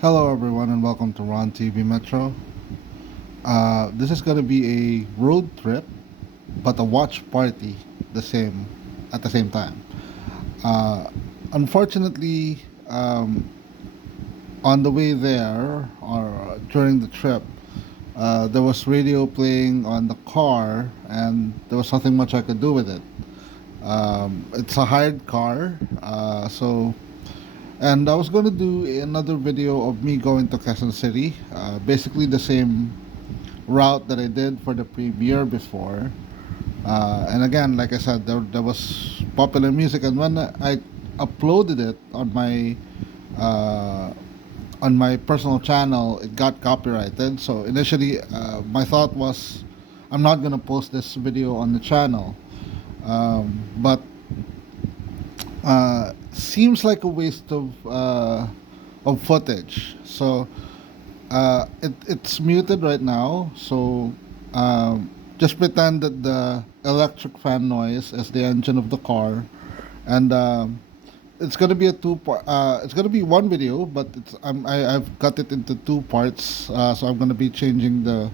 Hello, everyone, and welcome to Ron TV Metro. This is going to be a road trip, but a watch party the same at the same time. Uh, Unfortunately, on the way there or during the trip, there was radio playing on the car, and there was nothing much I could do with it. It's a hired car, and I was going to do another video of me going to Quezon City, basically the same route that I did for the premiere before. And again, like I said, there was popular music, and when I uploaded it uh, on my personal channel, it got copyrighted. So initially, my thought was, I'm not gonna post this video on the channel, but seems like a waste of footage. So it's muted right now. So just pretend that the electric fan noise is the engine of the car, and it's gonna be a two part. It's gonna be one video, but I've cut it into two parts. So I'm gonna be changing the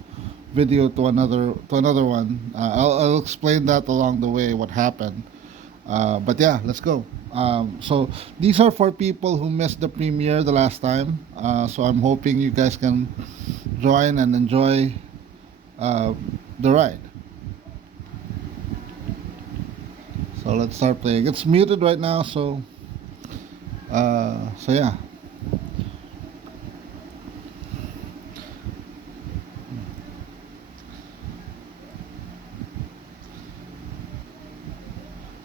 video to another one. I'll explain that along the way what happened. But yeah, let's go. So these are for people who missed the premiere the last time. So I'm hoping you guys can join and enjoy uh, the ride. So let's start playing. It's muted right now, so yeah.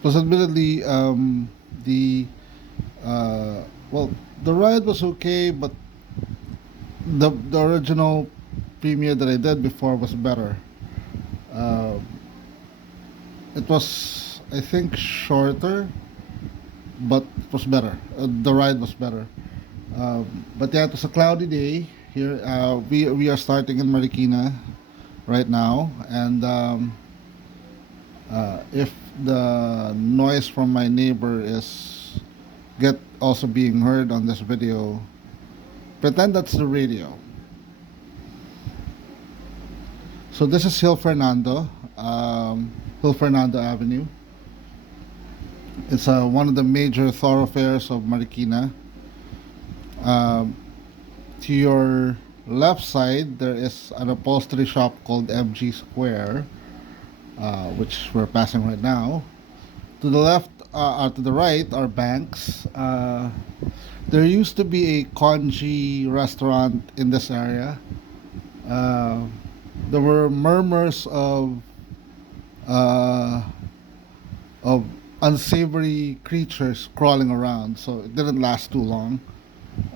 Plus, admittedly, the uh, well, the ride was okay, but the original premiere that I did before was better. Uh, it was, I think, shorter, but it was better. The ride was better. But yeah, it was a cloudy day here. We are starting in Marikina right now, and if the noise from my neighbor is get also being heard on this video, pretend that's the radio. So this is Hill Fernando Avenue. It's one of the major thoroughfares of Marikina. Um, to your left side, there is an upholstery shop called MG Square, which we're passing right now. To the left, to the right, are banks. There used to be a congee restaurant in this area. Uh, there were murmurs uh, of unsavory creatures crawling around, so it didn't last too long.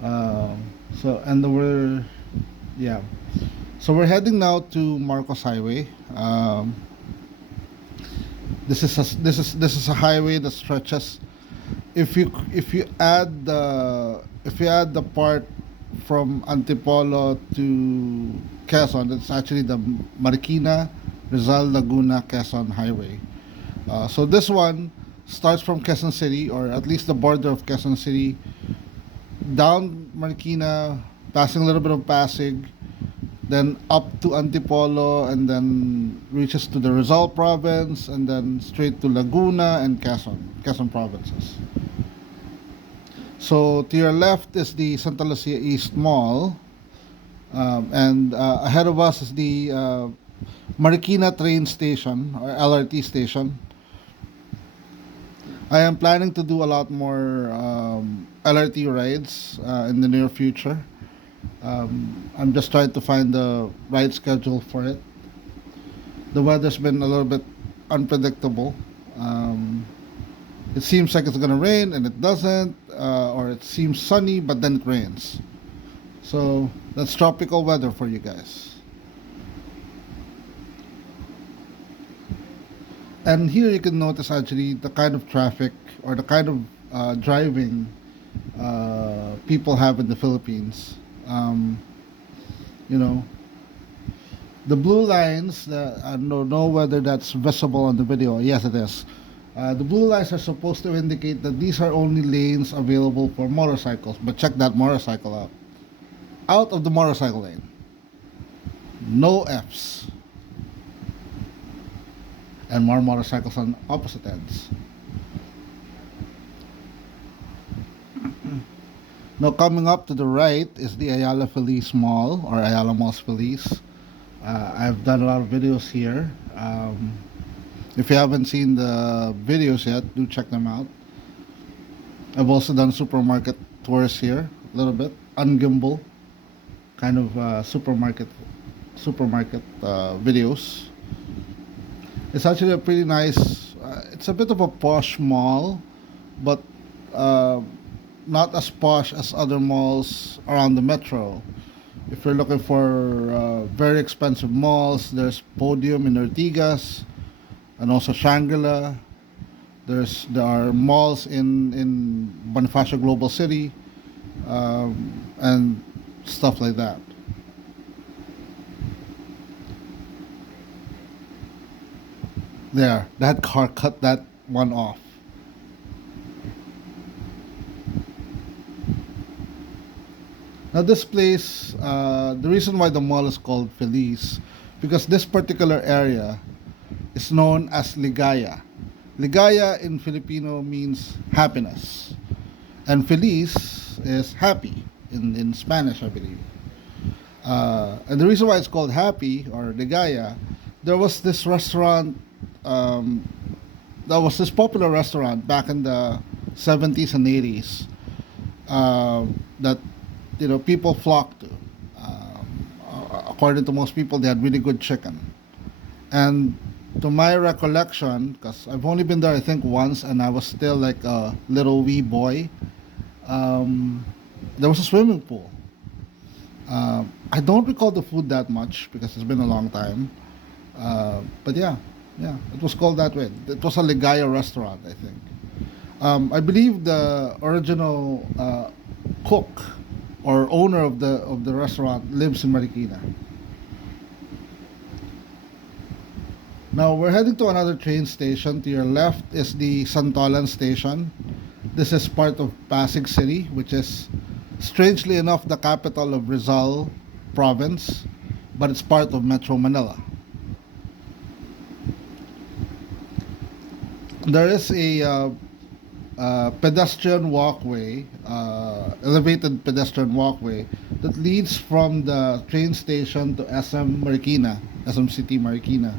So and there were, yeah. So we're heading now to Marcos Highway. This is a highway that stretches. If you add the part from Antipolo to Quezon, it's actually the Marikina Rizal Laguna Quezon Highway. So this one starts from Quezon City, or at least the border of Quezon City, down Marikina, passing a little bit of Pasig, then up to Antipolo, and then reaches to the Rizal province, and then straight to Laguna and Quezon provinces. So to your left is the Santa Lucia East Mall, and ahead of us is the Marikina train station or LRT station. I am planning to do a lot more LRT rides in the near future. I'm just trying to find the right schedule for it. The weather's been a little bit unpredictable. It seems like it's gonna rain and it doesn't, or it seems sunny but then it rains. So that's tropical weather for you guys. And here you can notice actually the kind of traffic or the kind of driving people have in the Philippines. Um, you know, the blue lines, I don't know whether that's visible on the video. Yes, it is. The blue lines are supposed to indicate that these are only lanes available for motorcycles, but check that motorcycle out. out of the motorcycle lane. No Fs. And more motorcycles on opposite ends. Now coming up to the right is the Ayala Feliz Mall, or Ayala Malls Feliz. I've done a lot of videos here. If you haven't seen the videos yet, do check them out. I've also done supermarket tours here a little bit, on gimbal, kind of supermarket videos. It's actually a pretty nice. It's a bit of a posh mall, but uh, not as posh as other malls around the metro. If you're looking for very expensive malls, there's Podium in Ortigas, and also Shangri-La. There are malls in Bonifacio Global City, and stuff like that. There, that car cut that one off. Now this place, the reason why the mall is called Feliz, because this particular area is known as Ligaya. Ligaya in Filipino means happiness, and Feliz is happy in Spanish, I believe. And the reason why it's called Happy or Ligaya, there was this restaurant, um, there was this popular restaurant back in the 70s and 80s, that people flocked to. According to most people, they had really good chicken. And to my recollection, because I've only been there I think once, and I was still like a little wee boy, there was a swimming pool. I don't recall the food that much because it's been a long time. But yeah, yeah, it was called that way. It was a Ligaya restaurant, I think. I believe the original cook or owner of the restaurant lives in Marikina. Now we're heading to another train station. To your left is the Santolan station. This is part of Pasig City, which is strangely enough the capital of Rizal province, but it's part of Metro Manila. There is a pedestrian walkway, elevated pedestrian walkway that leads from the train station to SM Marikina, SM City Marikina.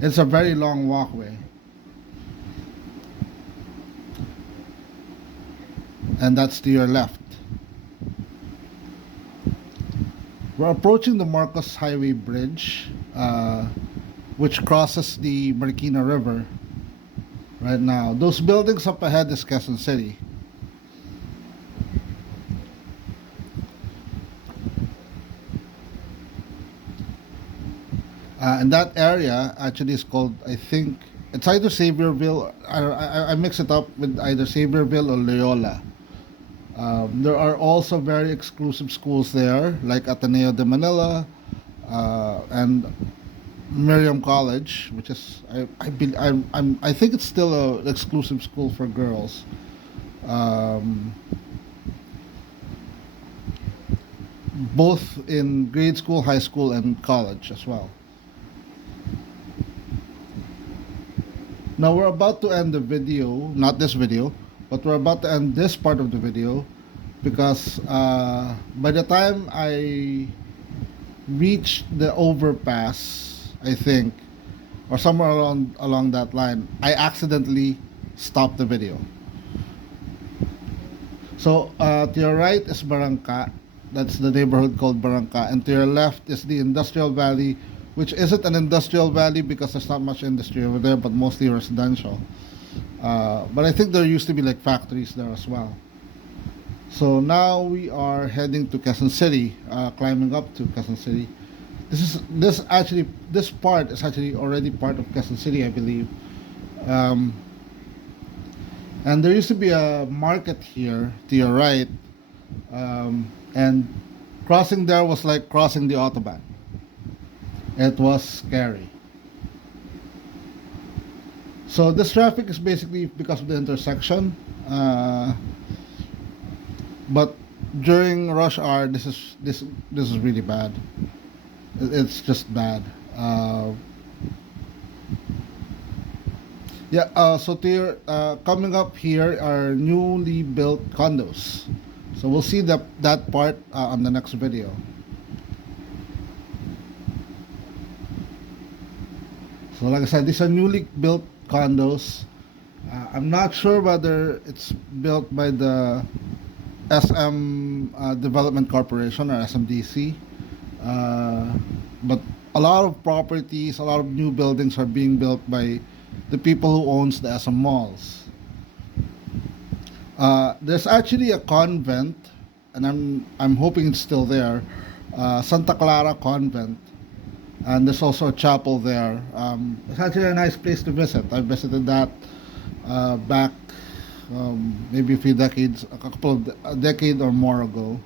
It's a very long walkway. And that's to your left. We're approaching the Marcos Highway Bridge, which crosses the Marikina River right now. Those buildings up ahead is Quezon City. And that area actually is called, I think, it's either Saviorville. I mix it up with either Saviorville or Loyola. There are also very exclusive schools there, like Ateneo de Manila, and Miriam College, which is I think it's still an exclusive school for girls. Um, Both in grade school, high school, and college as well. Now we're about to end the video, not this video, but we're about to end this part of the video because by the time I reached the overpass, I think, or somewhere along that line, I accidentally stopped the video. So to your right is Barangka. That's the neighborhood called Barangka. And to your left is the Industrial Valley, which isn't an industrial valley because there's not much industry over there, but mostly residential. But I think there used to be like factories there as well. So now we are heading to Quezon City, climbing up to Quezon City. This part is actually already part of Quezon City, I believe. And there used to be a market here to your right, and crossing there was like crossing the autobahn. It was scary. So this traffic is basically because of the intersection, but during rush hour, this is really bad. It's just bad. Uh, yeah. So to your, coming up here are newly built condos. So we'll see that part on the next video. So like I said, these are newly built condos. I'm not sure whether it's built by the SM Development Corporation or SMDC, but a lot of properties, a lot of new buildings are being built by the people who owns the SM malls. There's actually a convent, and I'm hoping it's still there, Santa Clara Convent, and there's also a chapel there. It's actually a nice place to visit. I visited that back maybe a few decades, a decade or more ago.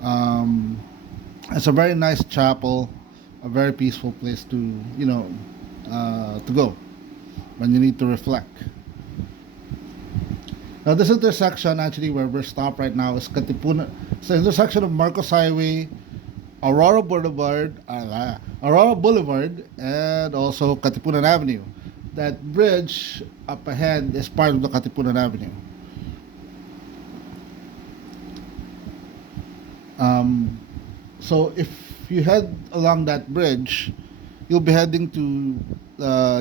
Um, it's a very nice chapel, a very peaceful place to to go when you need to reflect. Now this intersection actually where we're stopped right now is Katipunan. It's the intersection of Marcos Highway, Aurora Boulevard, and also Katipunan Avenue. That bridge up ahead is part of the Katipunan Avenue. Um, so if you head along that bridge, you'll be heading to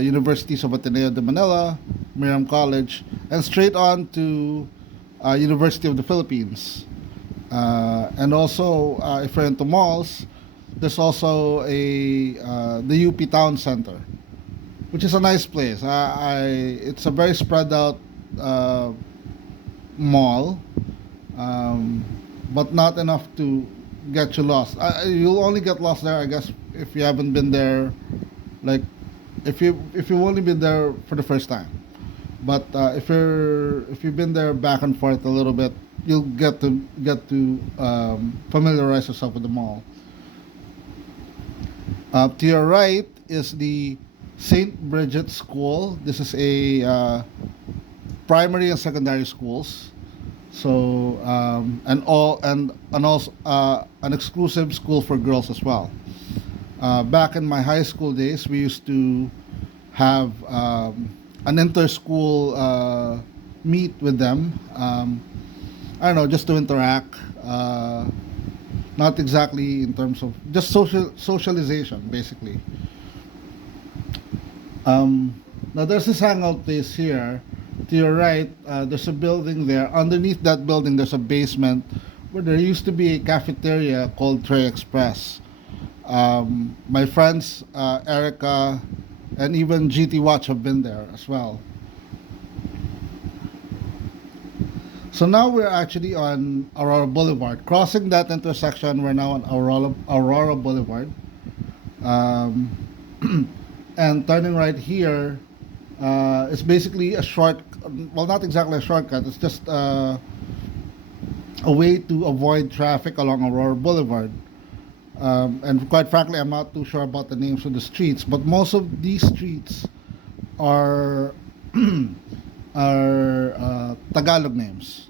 universities of Ateneo de Manila, Miriam College, and straight on to University of the Philippines. And also, if you're into malls, there's also the UP Town Center, which is a nice place. It's a very spread out mall, um, but not enough to get you lost. You'll only get lost there, I guess, if you haven't been there, like if you've only been there for the first time. But if you've been there back and forth a little bit, you'll get to familiarize yourself with the mall. To your right is the St. Bridget School. This is a primary and secondary schools. So and also an exclusive school for girls as well. Back in my high school days, we used to have an inter-school meet with them. I don't know, just to interact. Not exactly in terms of just socialization, basically. Now there's this hangout place here. To your right, there's a building there. Underneath that building, there's a basement where there used to be a cafeteria called Trey Express. My friends Erica and even GT Watch have been there as well. So now we're actually on Aurora Boulevard. Crossing that intersection, we're now on Aurora Boulevard. Um, and turning right here is basically a short, well, not exactly a shortcut. It's just a way to avoid traffic along Aurora Boulevard. And quite frankly, I'm not too sure about the names of the streets, but most of these streets are Tagalog names.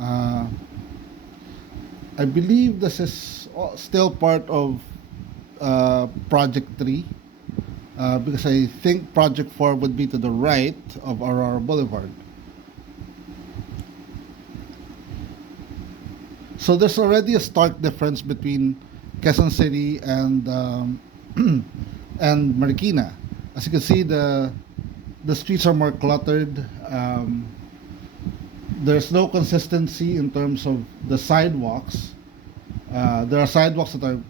Uh, I believe this is still part of Project 3 because I think Project 4 would be to the right of Aurora Boulevard. So there's already a stark difference between Quezon City and Marikina. As you can see, the streets are more cluttered. There's no consistency in terms of the sidewalks. There are sidewalks that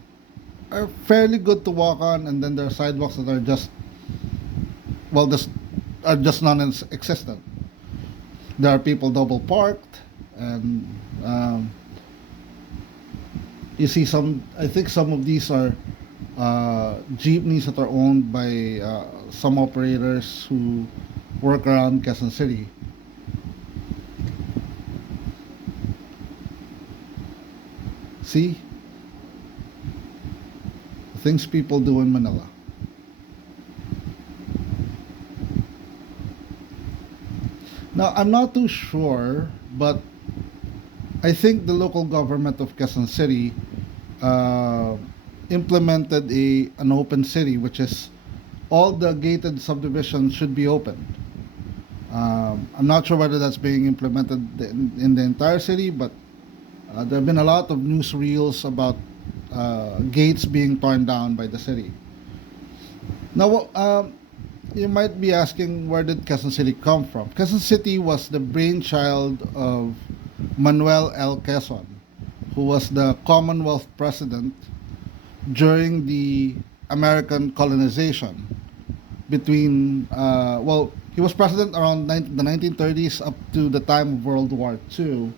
are fairly good to walk on, and then there are sidewalks that are just this are just non-existent. There are people double parked, and you see some. I think some of these are jeepneys that are owned by some operators who work around Quezon City. See? Things people do in Manila. Now, I'm not too sure, but I think the local government of Quezon City uh, implemented an open city, which is all the gated subdivisions should be open. I'm not sure whether that's being implemented in the entire city, but there have been a lot of news reels about gates being torn down by the city. Now, you might be asking, where did Quezon City come from? Quezon City was the brainchild of Manuel L. Quezon, who was the Commonwealth president during the American colonization between, well, he was president around the 1930s up to the time of World War II.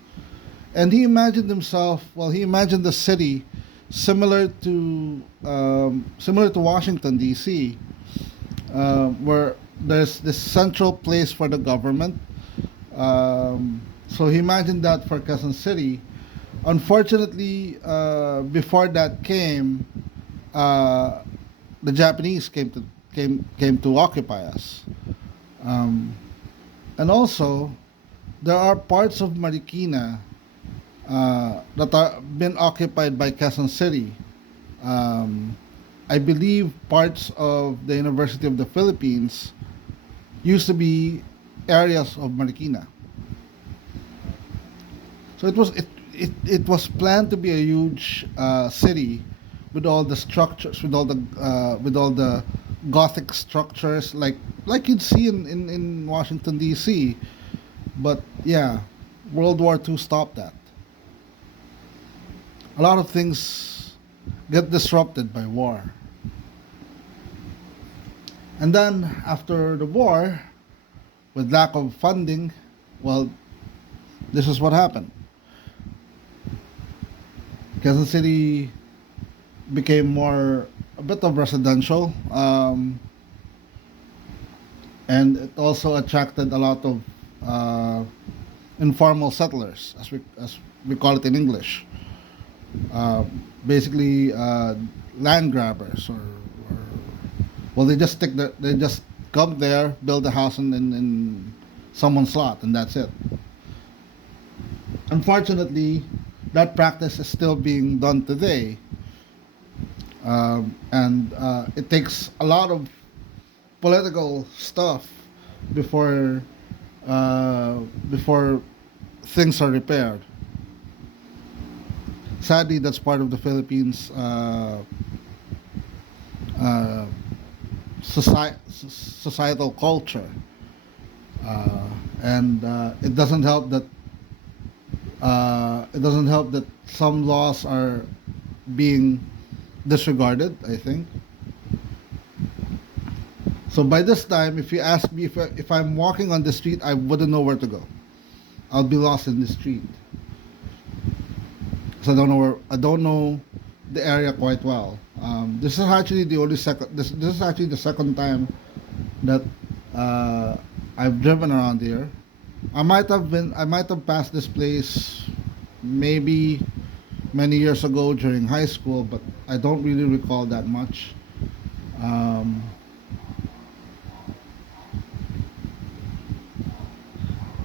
And he imagined himself, well, he imagined the city similar to Washington, D.C., where there's this central place for the government. So he imagined that for Quezon City. Unfortunately, before that came, the Japanese came to occupy us, and also there are parts of Marikina that are been occupied by Quezon City. I believe parts of the University of the Philippines used to be areas of Marikina. So it was planned to be a huge city with all the structures, with all the Gothic structures, like you'd see in Washington D.C. But yeah, World War II stopped that. A lot of things get disrupted by war. And then after the war, with lack of funding, well, this is what happened. Quezon City became a bit of residential, and it also attracted a lot of informal settlers, as we call it in English. Basically, land grabbers, or well, they just come there, build a house in someone's lot, and that's it. Unfortunately, that practice is still being done today, and it takes a lot of political stuff before before things are repaired. Sadly, that's part of the Philippines uh, societal culture, and it doesn't help that some laws are being disregarded, I think. So by this time, if you ask me if I'm walking on the street, I wouldn't know where to go. I'll be lost in the street. So I don't know the area quite well. This is actually the only second. This is actually the second time that I've driven around here. I might have passed this place maybe many years ago during high school, but I don't really recall that much. Um,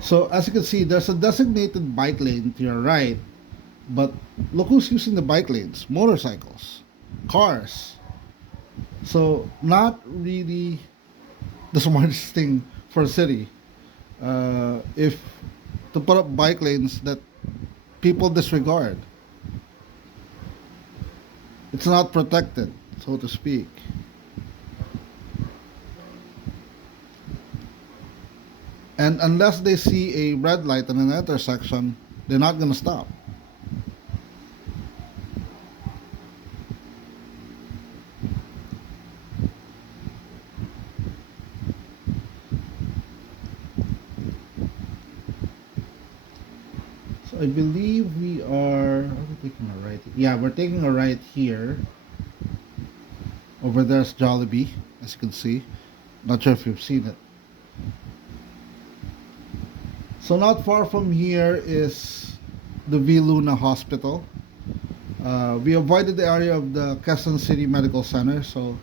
so as you can see, there's a designated bike lane to your right, but look who's using the bike lanes: motorcycles, cars. So not really the smartest thing for a city. If to put up bike lanes that people disregard, it's not protected, so to speak. And unless they see a red light in an intersection, they're not going to stop. So I believe are we taking a right? Yeah, we're taking a right here. Over there's Jollibee, as you can see. Not sure if you've seen it. So not far from here is the V Luna Hospital. We avoided the area of the Quezon City Medical Center, so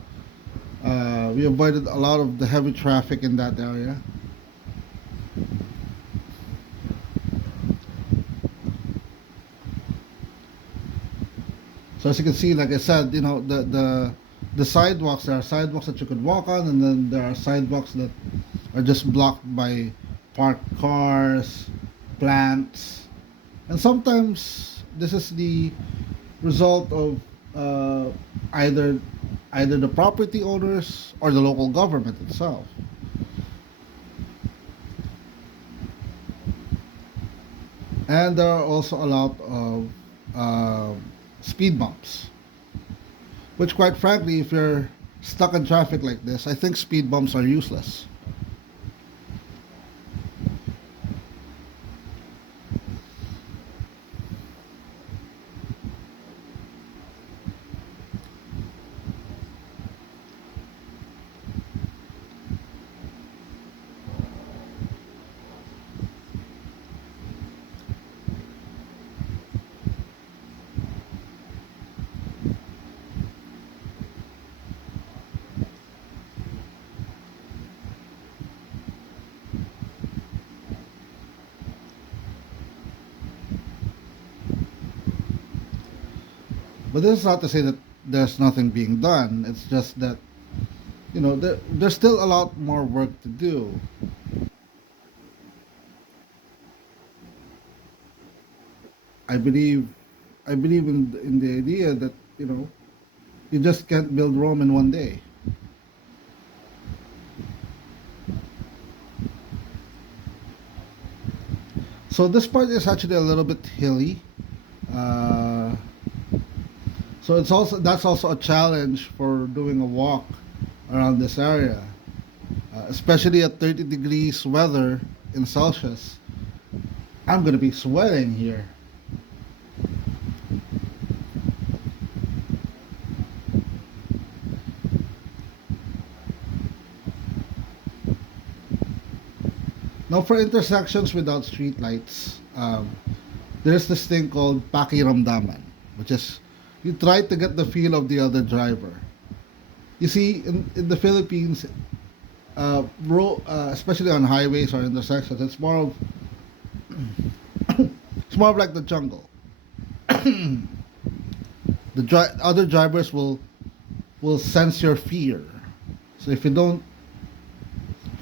we avoided a lot of the heavy traffic in that area. So as you can see, like I said, the sidewalks, there are sidewalks that you could walk on, and then there are sidewalks that are just blocked by parked cars, plants, and sometimes this is the result of uh, either the property owners or the local government itself. And there are also a lot of uh, speed bumps, which, quite frankly, if you're stuck in traffic like this, I think speed bumps are useless. But this is not to say that there's nothing being done. It's just that, there's still a lot more work to do. I believe, in the idea that you just can't build Rome in one day. So this part is actually a little bit hilly. Uh, so that's also a challenge for doing a walk around this area, especially at 30 degrees weather in Celsius. I'm gonna be sweating here. Now, for intersections without street lights, there's this thing called pakiramdaman, which is you try to get the feel of the other driver. You see, in the Philippines, especially on highways or intersections, it's more of like the jungle. Other drivers will sense your fear. So if you don't,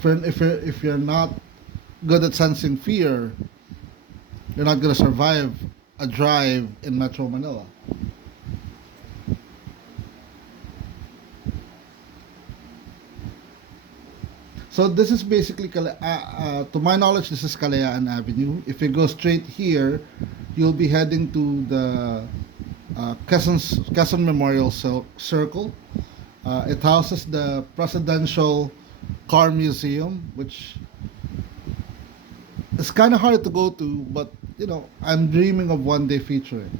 if you're not good at sensing fear, you're not gonna survive a drive in Metro Manila. So this is basically, to my knowledge, this is Kalayaan Avenue. If you go straight here, you'll be heading to the Quezon Memorial Circle. It houses the Presidential Car Museum, which is kind of hard to go to, but I'm dreaming of one day featuring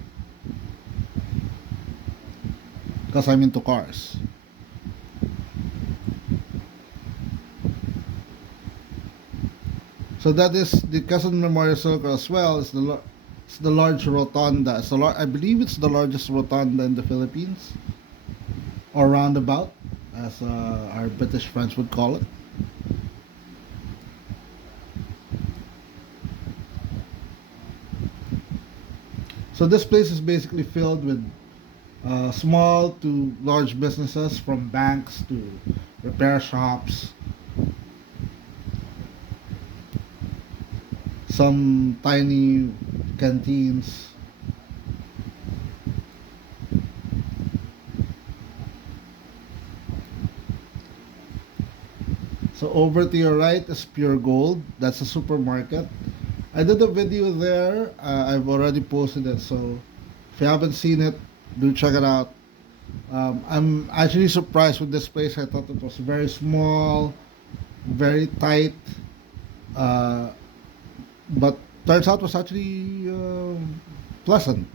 because I'm into cars. So that is the Quezon Memorial Circle as well. It's the large rotunda. I believe it's the largest rotunda in the Philippines, or roundabout, as our British friends would call it. So this place is basically filled with small to large businesses, from banks to repair shops, some tiny canteens. So over to your right is Pure Gold. That's a supermarket. I did a video there. I've already posted it. So if you haven't seen it, do check it out. I'm actually surprised with this place. I thought it was very small, very tight, uh, but turns out it was actually pleasant.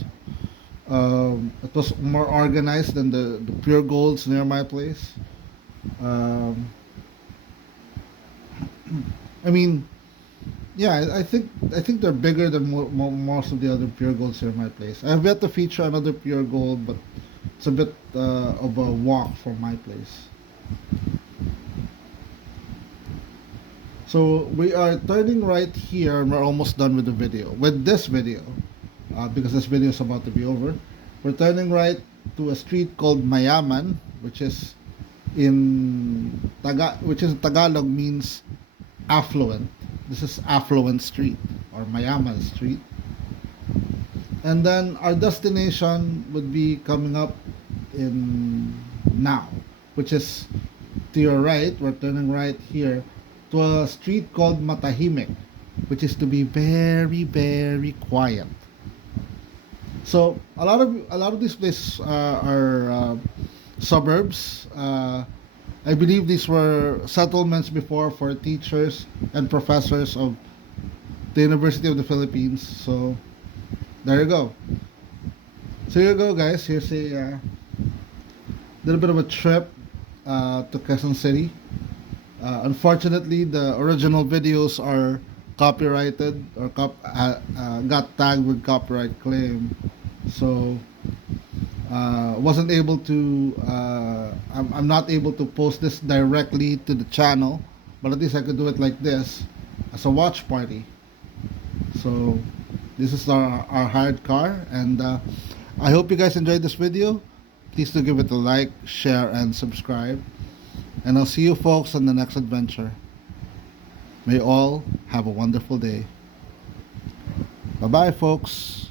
It was more organized than the Pure Golds near my place. Um, I mean, yeah, I think they're bigger than most of the other Pure Golds near my place. I have yet to feature another Pure Gold, but it's a bit of a walk from my place. So we are turning right here, and we're almost done with the video. With this video, because this video is about to be over, we're turning right to a street called Mayaman, which is which is Tagalog means affluent. This is Affluent Street or Mayaman Street. And then our destination would be coming up in now, which is to your right. We're turning right here to a street called Matahimik, which is to be very, very quiet. So a lot of these places are suburbs. I believe these were settlements before for teachers and professors of the University of the Philippines. So there you go. So here you go, guys. Here's a little bit of a trip to Quezon City. Unfortunately, the original videos are copyrighted or got tagged with copyright claim, so wasn't able to. I'm not able to post this directly to the channel, but at least I could do it like this as a watch party. So this is our hired car, and I hope you guys enjoyed this video. Please do give it a like, share, and subscribe. And I'll see you folks on the next adventure. May all have a wonderful day. Bye bye, folks.